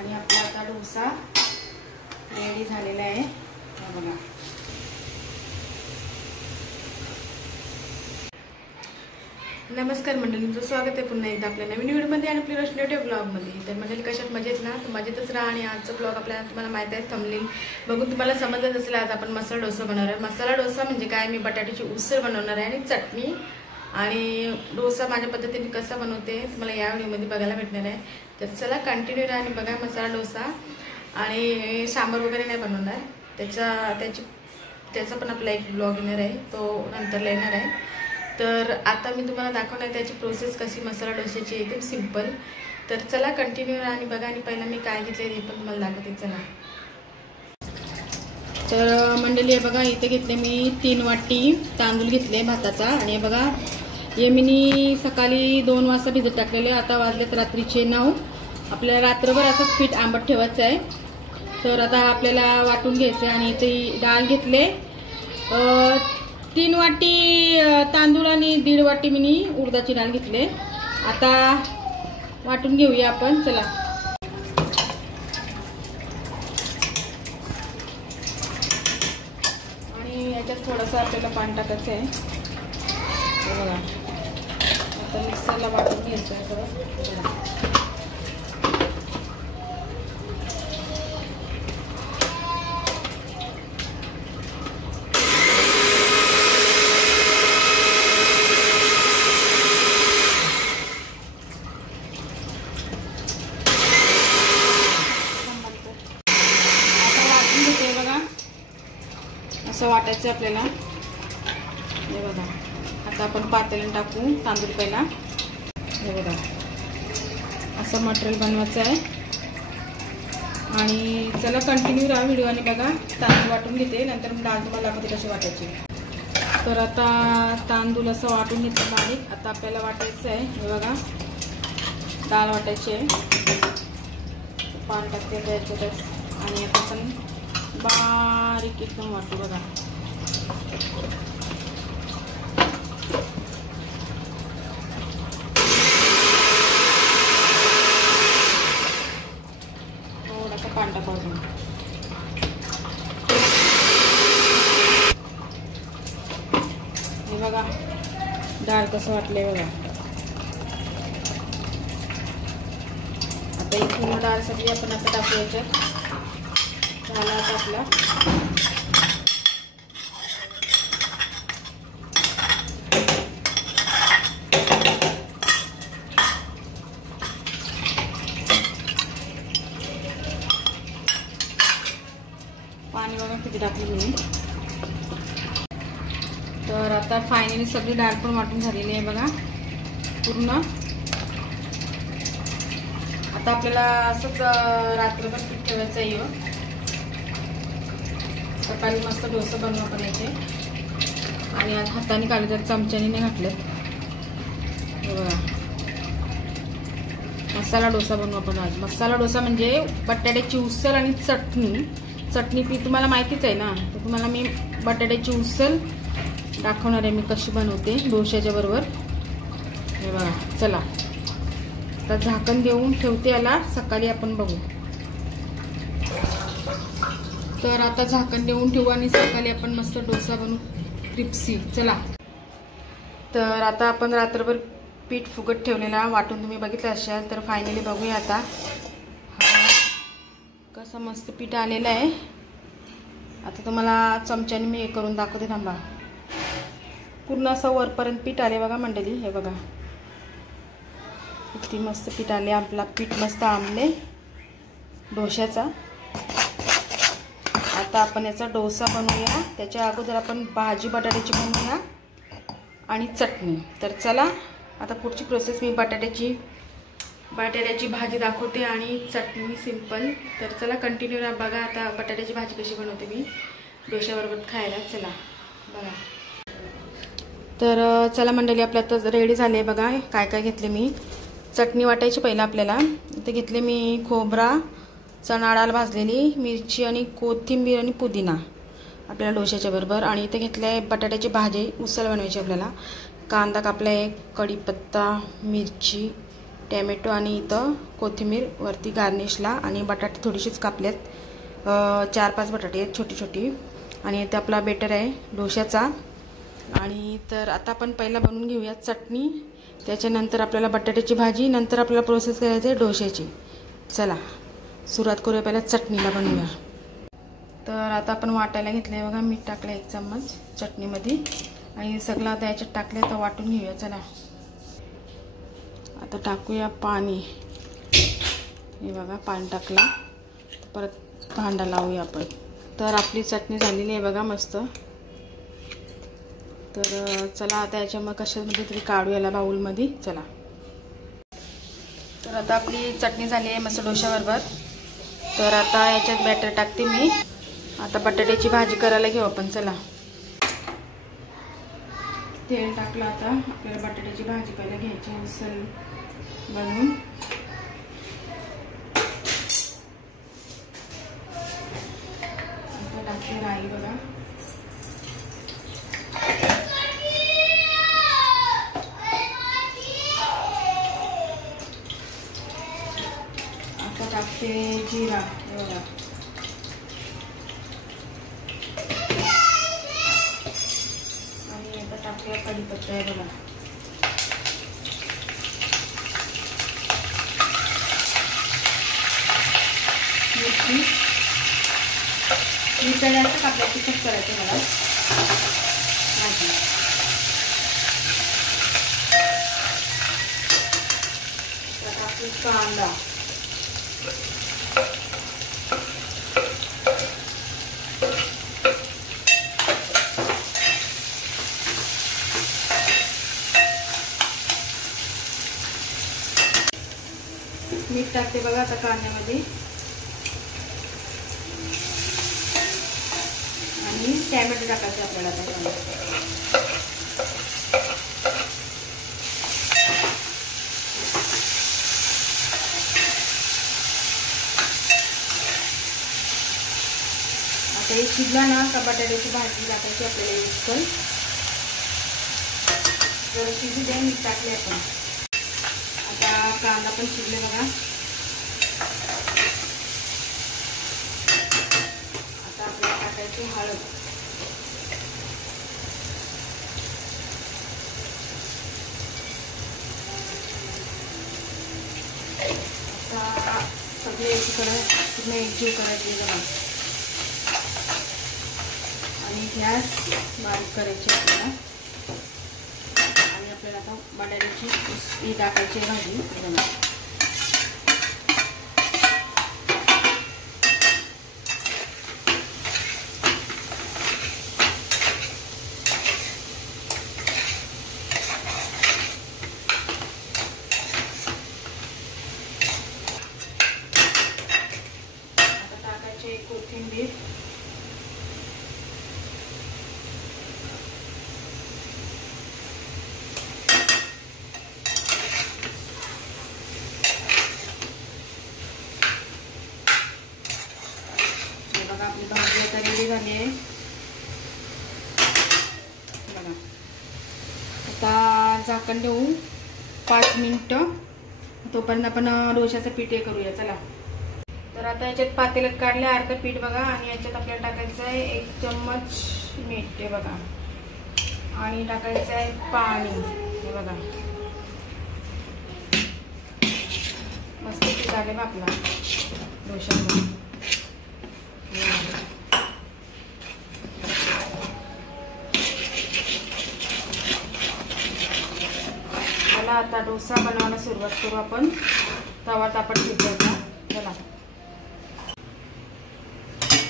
आणि आपला आता डोसा रेडी झालेला आहे बघा। नमस्कार मंडळी, स्वागत आहे पुन्हा एकदा आपल्या नवीन व्हिडिओमध्ये आणि आपल्या रोशनी ब्लॉगमध्ये। तर मंडळी कशात मजेत ना, तर मजेतच राहा। आणि आजचा ब्लॉग आपल्याला तुम्हाला माहिती आहे थंबनेल बघून तुम्हाला समजलं असेल। आज आपण मसाला डोसा बनवणार आहे। मसाला डोसा म्हणजे काय, मी बटाट्याची उसळ बनवणार आहे आणि चटणी आणि डोसा माझ्या पद्धतीने कसा बनवते तुम्हाला या व्हिडिओमध्ये बघायला भेटणार आहे। तर चला कंटिन्यू राहा आणि बघा मसाला डोसा। आणि सांबार वगैरे नाही बनवणार, त्याचा पण आपला एक ब्लॉग येणार आहे, तो नंतर येणार आहे। तर आता मी तुम्हाला दाखवणार आहे त्याची प्रोसेस कशी मसाला डोशाची, एकदम सिंपल। तर चला कंटिन्यू राहा आणि बघा। आणि पहिला मी काय घेतले हे पण तुम्हाला दाखवते चला। तर मंडळी बघा, इथे घेतले मी 3 वाटी तांदूळ घेतले भाताचा। आणि बघा हे मी सकाळी 2 वाजता भिजत टाकलेले, आता वाजलेत रात्रीचे 9। आपल्याला रात्रभर असं पीठ आंबट ठेवायचं आहे। तर आता आपल्याला वाटून घ्यायचं आहे। आणि इथे डाळ घेतले 3 वाटी तांदूळ आणि 1.5 वाटी मी उडदाची डाळ घेतले। आता वाटून घेऊया आपण चला। आणि याच्यात थोडंसं आपल्याला पाणी टाकायचं आहे बघा। आता मिक्सरला वाटून घ्यायचं आहे थोडं। असं वाटायचं आपल्याला हे बघा। आता आपण पातेल्यात टाकू तांदूळ पहिला, हे बघा असं मटेरियल बनवायचं आहे। आणि चला कंटिन्यू राहा व्हिडिओ आणि बघा। तांदूळ वाटून घेते, नंतर मी डाळ तुम्हाला दाखवते कशी वाटायची। तर आता तांदूळ असं वाटून घेतलं बारीक। आता आपल्याला वाटायचं आहे हे बघा, डाळ वाटायची आहे। पाणी टाकते त्याच्यातच आणि आता आपण बारीक एकदम वाटू बघा। थोडासा पाणी टाकायचं हे बघा, डाळ कसं वाटले बघा। आता ही पूर्ण डाळ सगळी आपण आता टाकू याच्यात। झाला आता आपला पाणी बघा किती टाकलं मी। तर आता फायनली सगळी डाळ पण वाटून झालेली आहे बघा पूर्ण। आता आपल्याला असंच रात्रभर पीठ ठेवायचं आहे। सकाळी मस्त डोसा बनवा पण याचे। आणि आज हाताने काढले तर चमच्याने नाही घातले हे बघा। मसाला डोसा बनवा पण आज। मसाला डोसा म्हणजे बटाट्याची उसळ आणि चटणी पी तुम्हाला माहितीच आहे ना। तर तुम्हाला मी बटाट्याची उसळ दाखवणार आहे मी कशी बनवते डोशाच्या बरोबर हे बघा। चला आता झाकण देऊन ठेवते याला, सकाळी आपण बघू। तर आता झाकण देऊन ठेवू आणि सकाळी आपण मस्त डोसा बनवू क्रिस्पी। चला तर आता आपण रात्रभर पीठ फुगत ठेवलेला वाटून तुम्ही बघितलं असाल। तर फायनली बघूया आता कसं मस्त पीठ आलेलं आहे। आता तुम्हाला चमच्याने मी हे करून दाखवते, थांबा। पूर्ण असं वरपर्यंत पीठ आले बघा मंडळी, हे बघा किती मस्त पीठ आले। आपला पीठ मस्त आंबले डोशाचा। आता आपण याचा डोसा बनवूया, त्याच्या अगोदर आपण भाजी बटाट्याची बनवूया आणि चटणी। तर चला आता पुढची प्रोसेस मी बटाट्याची भाजी दाखवते आणि चटणी सिंपल। तर चला कंटिन्यू राहा बघा। आता बटाट्याची भाजी कशी बनवते मी डोशाबरोबर खायला, चला बघा। तर चला मंडळी आपल्या तर रेडी झाले बघा। काय काय घेतले मी, चटणी वाटायची पहिला आपल्याला। इथे घेतले मी खोबरा, चणा डाळ भाजलेली, मिरची आणि कोथिंबीर आणि पुदिना आपल्याला डोशाच्या बरोबर। आणि इथे घेतले बटाट्याची भाजी उसळ बनवायची आपल्याला। कांदा कापला, कढीपत्ता, मिरची टॅमॅटो आणि इथं कोथिंबीर वरती गार्निशला, आणि बटाटे थोडीशीच कापल्यात, 4-5 बटाटे आहेत छोटी छोटी. आणि इथं आपला बेटर आहे डोशाचा. आणि तर आता आपण पहिला बनवून घेऊया चटणी, त्याच्यानंतर आपल्याला बटाट्याची भाजी, नंतर आपल्याला प्रोसेस करायची आहे डोशाची. चला सुरुवात करूया, पहिला चटणीला बनवूया. तर आता आपण वाटायला घेतलं आहे बघा, मीठ टाकलं 1 चम्मच चटणीमध्ये, आणि सगळं आता याच्यात टाकलं तर वाटून घेऊया. चला आता टाकूया पाणी. हे बघा पाणी टाकलं, परत भांडा लावूया आपण. तर आपली चटणी झालेली आहे बघा मस्त. तर चला आता याच्या मग कशामध्ये तरी काढू याला बाउलमध्ये. चला तर आता आपली चटणी झाली आहे मस्त डोशाबरोबर. तर आता याच्यात बॅटर टाकते मी. आता बटाट्याची भाजी करायला घेऊ आपण. चला तेल टाकलं, आता आपल्याला बटाट्याची भाजी पहिला घ्यायची असेल बनवून. आता टाकते राई बघा. आता टाकते जिरा बघा. टाकूया कढीपत्ता आहे बघा. मिरच्या जास्त टाकल्या तिखट करायचं मला भाजी. टाकू कांदा. मीठ टाकते बघा आता कांद्यामध्ये, आणि टॅमॅटो टाकायचे आपल्याला आता. आता हे शिजला ना का बटाट्याची भाजी टाकायची आपल्याला युज. जर शिजू द्या, मीठ टाकले आपण. आता कांदा पण शिजले बघा. आता आपल्याला टाकायची हळद. आता सगळे एकीकडे पूर्ण एकजीव करायची बघा, आणि गॅस बारीक करायची आपल्याला. आपल्याला आता बटाट्याची ही टाकायची भाजी बघा. आता टाकायची कोथिंबीर. आपली भाजी आता रेडी झाली आहे बघा. आता झाकण देऊ 5 मिनिटं, तोपर्यंत आपण डोशाचं पीठ हे करूया. चला तर आता याच्यात पातेल्यात काढले अर्ध पीठ बघा, आणि याच्यात आपल्याला टाकायचं आहे 1 चम्मच मीठ हे बघा, आणि टाकायचं आहे पाणी हे बघा. मस्त पीठ झाले बघ आपला डोशामध्ये. आता डोसा बनवायला सुरुवात करू आपण. तवा तापत ठेवायचा. चला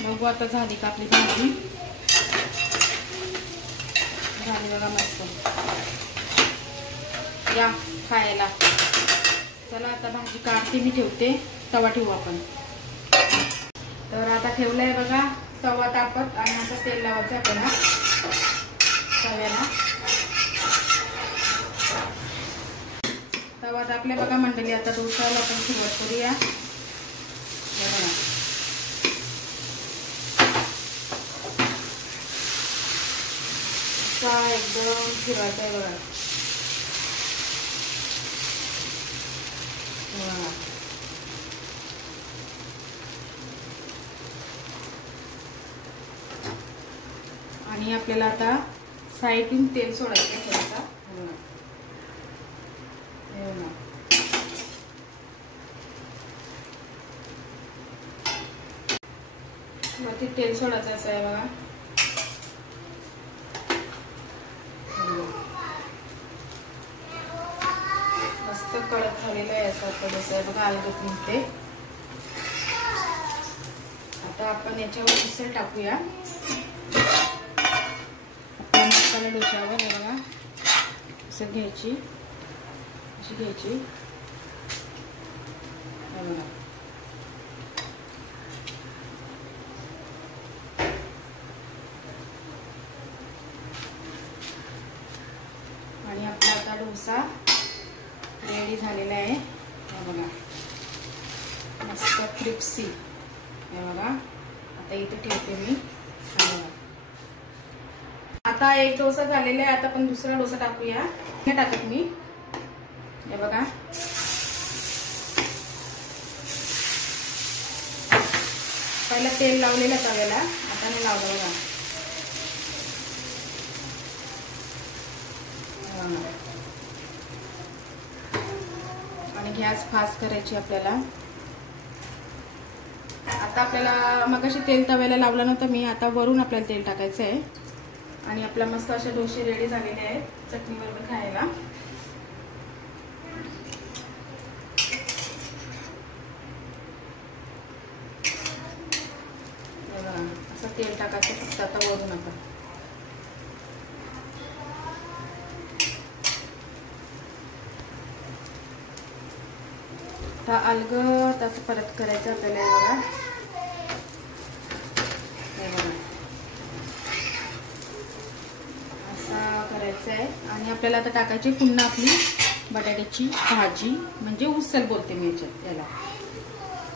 बघू आता झाली का आपली भाजी. झाली बघा मस्त. या खायला. चला आता भाजी काढते मी, ठेवते. तवा ठेवू आपण. तर आता ठेवलाय बघा तवा तापत, आणि आता तेल लावायचं आपल्याला तव्याला. तवा तापले बघा मंडळी. आता डोसाला आपण सुरुवात करूया. एकदम फिरवायचा आहे बघा. आपल्याला आता साईडून तेल सोडायचं थोडंसं. वरती तेल सोडायचं असं आहे बघा. मस्त कडक झालेलं आहे असं थोडंसं आहे बघा. अलगद निघते. आता आपण याच्यावर मिसळ टाकूया आपल्या मसाला डोशावर. हे बघा असं घ्यायची, अशी घ्यायची. हे बघा आणि आपला आता डोसा रेडी झालेला आहे. हे बघा मस्त क्रिस्पी. हे बघा आता इथे ठेवते मी. आता एक डोसा झालेला आहे. आता आपण दुसरा डोसा टाकूया. हे टाकत मी. हे बघा पहिला तेल लावलेलं तव्याला, आता नाही लावलं बघा. आणि गॅस फास्ट करायची आपल्याला. आता आपल्याला मगाशी तेल तव्याला लावलं नव्हतं मी. आता वरून आपल्याला तेल टाकायचं आहे. आणि आपला मस्त असे डोसे रेडी झालेले आहेत चटणीबरोबर खायला. असं तेल टाकायचं फक्त आता वरून. आता अलगद असं परत करायचं आपल्याला. हे बघा असं करायचं आहे. आणि आपल्याला आता टाकायची पुन्हा आपली बटाट्याची भाजी, म्हणजे उसळ बोलते मी याला.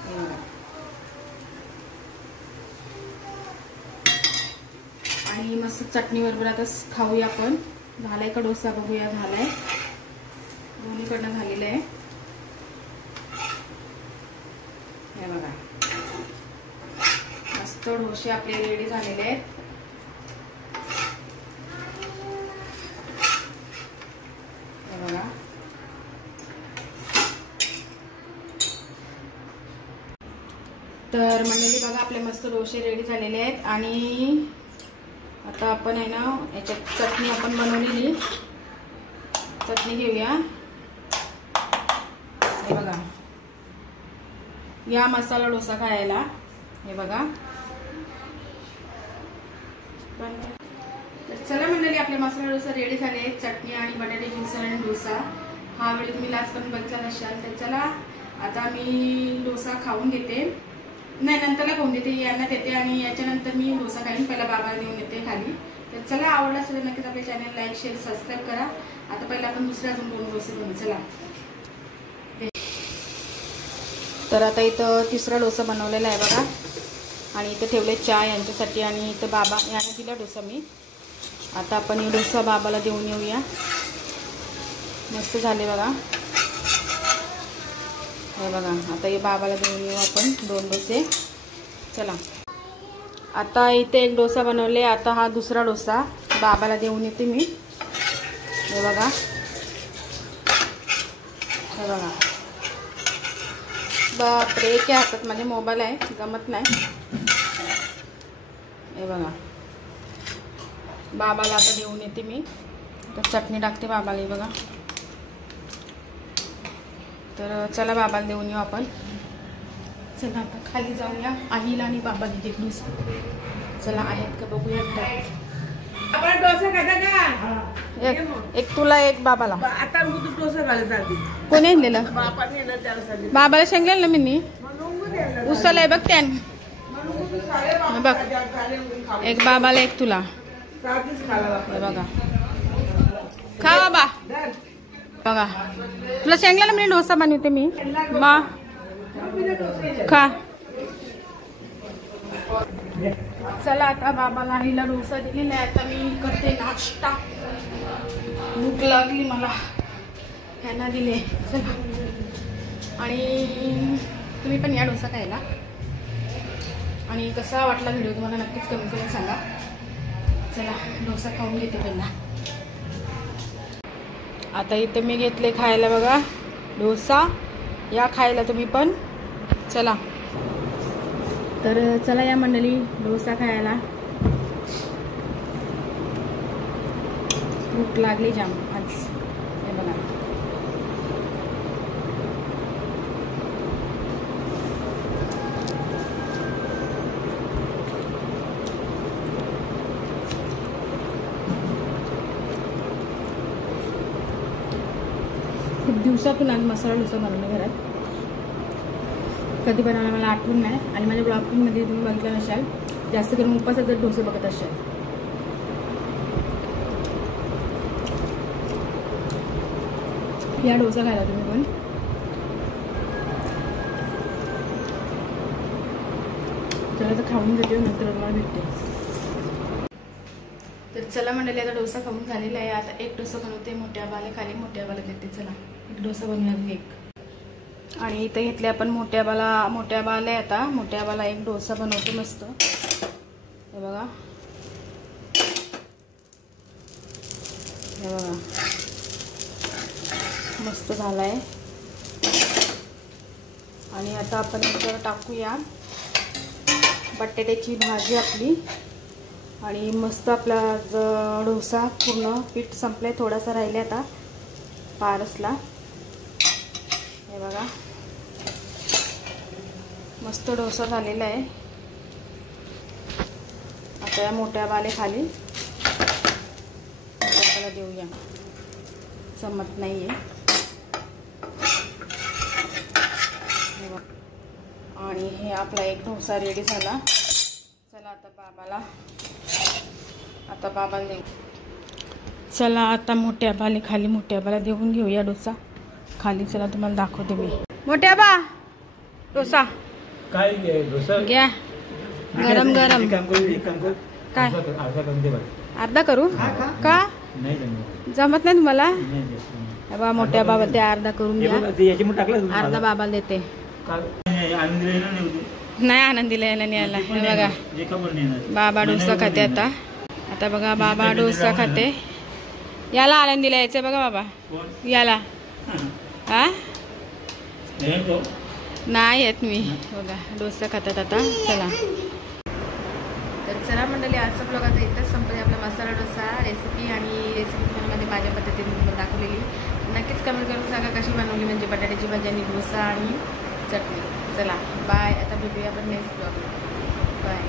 हे बघा आणि मस्त चटणी बरोबर आता खाऊया आपण. झालाय का डोसा बघूया. झालाय, दोन्हीकडनं झालेलं आहे. हे बघा मस्त डोसे आपले रेडी झालेले आहेत. हे बघा तर मंडळी बघा आपले मस्त डोसे रेडी झालेले आहेत. आणि आता आपण आहे ना याच्यात चटणी आपण बनवलेली चटणी घेऊया. हे बघा या मसाला डोसा खायला. हे बघा तर चला मंडळी आपले मसाला डोसा रेडी झाले. चटणी आणि बटाट्याची उसळ आणि डोसा. हा व्हिडिओ तुम्ही लास्टपर्यंत बघितला असाल तर चला आता मी डोसा खाऊन घेते. नाही नंतरला खाऊन देते, यांना देते आणि याच्यानंतर मी डोसा खाईन. पहिला बाबाला देऊन येते खाली. तर चला आवडला असेल नक्कीच आपल्या चॅनल लाईक शेअर सबस्क्राईब करा. आता पहिला आपण दुसरे अजून 2 डोसे बनवू. चला तर आता इथं तिसरा डोसा बनवलेला आहे बघा. आणि इथं ठेवले चहा यांच्यासाठी. आणि इथं बाबा यांना दिला डोसा मी. आता आपण ही डोसा बाबाला देऊन येऊया. मस्त झाले बघा. हे बघा आता हे बाबाला देऊन येऊ आपण 2 डोसे. चला आता इथे एक डोसा बनवले. आता हा दुसरा डोसा बाबाला देऊन येते मी. हे बघा हे बघा बापरे एका हातात माझे मोबाईल आहे, जमत नाही. हे बघा बाबाला आता देऊन येते मी. तर चटणी टाकते बाबाला. हे बघा तर चला बाबाला देऊन येऊ आपण. चला आता खाली जाऊया. आईला आणि बाबा दिले डोसा. चला आहेत का बघूया. आपण डोसा खाता का? एक तुला एक बाबाला. आता डोसा घालायचा कोणी आणलेलं? बापाने नेलं त्याला. बाबाला शेंगलेलं ना मी. उसळ आहे बघ त्यान. बघ एक बाबाला एक तुला. बघा खा बाबा. बघा तुला शेंगलेलं मी डोसा बनवते मी. मा खा. चला आता बाबाला आईला डोसा दिलेला आहे. आता मी करते नाश्ता. भूक लागली मला. ह्यांना दिले. चला आणि तुम्ही पण या डोसा खायला. आणि कसा वाटला व्हिडिओ तुम्हाला नक्कीच कमेंट करून सांगा. चला डोसा खाऊन घेते पहिला. आता इथे मी घेतले खायला बघा डोसा. या खायला तुम्ही पण. चला तर चला या मंडळी डोसा खायला. भूक लागली जाम आज. हे बघा खूप दिवसातून आज मसाला डोसा बनवला घरात. कधी बनवला मला आठवण नाही. आणि माझ्या ब्लॉगिंगमध्ये तुम्ही बघितलं नसाल, जास्त करून उपासाचे डोसे बघत असाल. या डोसा खायला तुम्ही पण. चला तर खाऊन घेते, नंतर मला भेटते. तर चला मंडळी आता डोसा खाऊन झालेला आहे. आता एक डोसा बनवते, मोठ्या बाले खाली मोठ्या बाला देते. चला एक डोसा बनवूया एक. आणि इथे घेतले आपण मोठ्या बाला आहे. आता मोठ्या बाला एक डोसा बनवते मस्त. हे बघा हे बघा मस्त झालाय. आणि आता आपण याच्यावर टाकूया बटाट्याची भाजी आपली. आणि मस्त आपला डोसा पूर्ण पीठ संपलंय, थोडासा राहिले आता पारसला. हे बघा मस्त डोसा झालेला आहे. आता या मोठ्या बाले खाली आपल्याला देऊया, जमत नाहीये. आणि हे आपला एक डोसा रेडी झाला. चला आता बाबाला देऊ. चला आता मोठ्या बाले खाली मोठ्या बाला देऊन घेऊया डोसा खाली. चला तुम्हाला दाखवते मी. मोठ्या बा डोसा काय डोसा घ्या गरम गरम. काय अर्धा करू का? जमत नाही तुम्हाला? बा मोठ्या बाबा ते अर्धा करून घ्या. अर्धा बाबाला देते. नाही आनंदीला यायला नाही आला. हे बघा बाबा डोसा खाते आता. आता बघा बाबा डोसा खाते. याला आनंदीला यायचंय बघा बाबा. याला हा नाही येत मी. बघा डोसा खातात आता. चला तर चला मंडळी आजचा ब्लॉग आता इथंच संपते. आपला मसाला डोसा रेसिपी. आणि रेसिपी तुम्हाला माझ्या पद्धतीने दाखवलेली. नक्कीच कमेंट करून सांगा कशी बनवली, म्हणजे बटाट्याची भाजी आणि डोसा आणि चटणी. चला बाय. आता भेटूया आपण नेक्स्ट ब्लॉग. बाय.